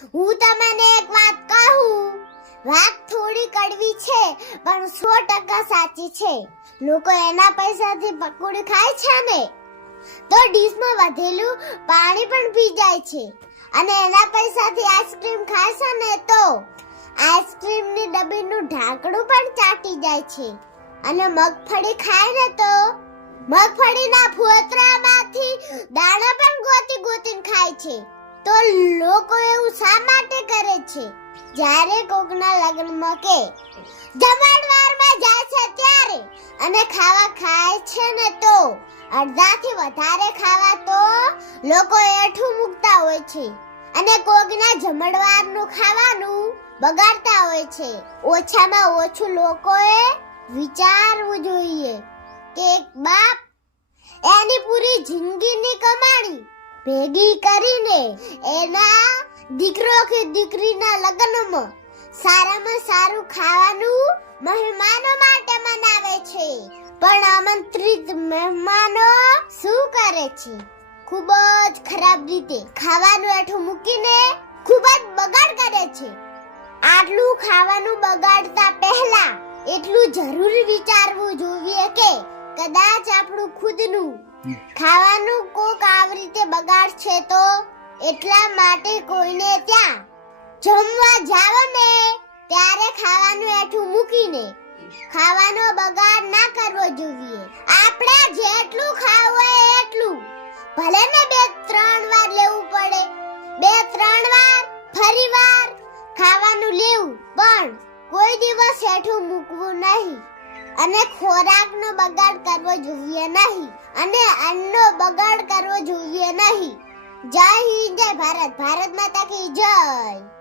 હું તમને એક વાત કહું. વાત થોડી કડવી છે, પણ સો ટકા સાચી છે. લોકો એના પૈસાથી પકોડી ખાય છે ને? તો ડીશમાં વધેલું પાણી પણ પી જાય છે. અને એના પૈસાથી આઈસ્ક્રીમ ખાય છે ને તો? આઈસ્ક્રીમની ડબ્બીનું ઢાંકણું પણ ચાટી જાય છે. અને મગફળી ખાય ને તો? મગફળીના ફોતરામાંથી દાણા પણ ગોતી ગોતીને ખાય છે. તો લોકો એવું શા માટે કરે છે? જ્યારે કોકના લગ્નમાં કે જમણવારમાં જાય છે ત્યારે અને ખાવા ખાય છે ને તો અડધાથી વધારે ખાવા તો લોકો એઠું મૂકતા હોય છે અને કોકના જમણવારનું ખાવાનું બગાડતા હોય છે. ઓછામાં ઓછું લોકોએ વિચારવું જોઈએ કે એક બાપ એની પૂરી જિંદગીની કમાણી ભેગી કરીને એના દીકરો કે દીકરીના લગ્નમાં સારામાં સારું ખાવાનું મહેમાનો માટે મનાવે છે. પણ આમંત્રિત મહેમાનો શું કરે છે? ખૂબ જ ખરાબ રીતે ખાવાનું એઠું મૂકીને ખૂબ જ બગાડ કરે છે. આટલું ખાવાનું બગાડતા પહેલા એટલું જરૂર વિચારવું જોઈએ કે કદાચ આપણું ખુદનું ખાવાનું કોક આવી રીતે બગાડ છે તો એટલા માટે કોઈને ત્યાં જમવા જાવ ને, ત્યારે ખાવાનું એઠું મૂકીને ખાવાનો બગાડ ના કરવો જોઈએ. આપણે જેટલું ખાવું હોય એટલું. ભલે ને બે ત્રણ વાર લેવું પડે. બે ત્રણ વાર, ફરી વાર ખાવાનું લેવું, પણ કોઈ દિવસ હેઠું મૂકવું નહીં. અને ખોરાકનો બગાડ કરવો જોઈએ નહીં. અને અન્નનો બગાડ કરવો જોઈએ નહીં. જય હિન્દ, જય ભારત. ભારત માતા કી જય.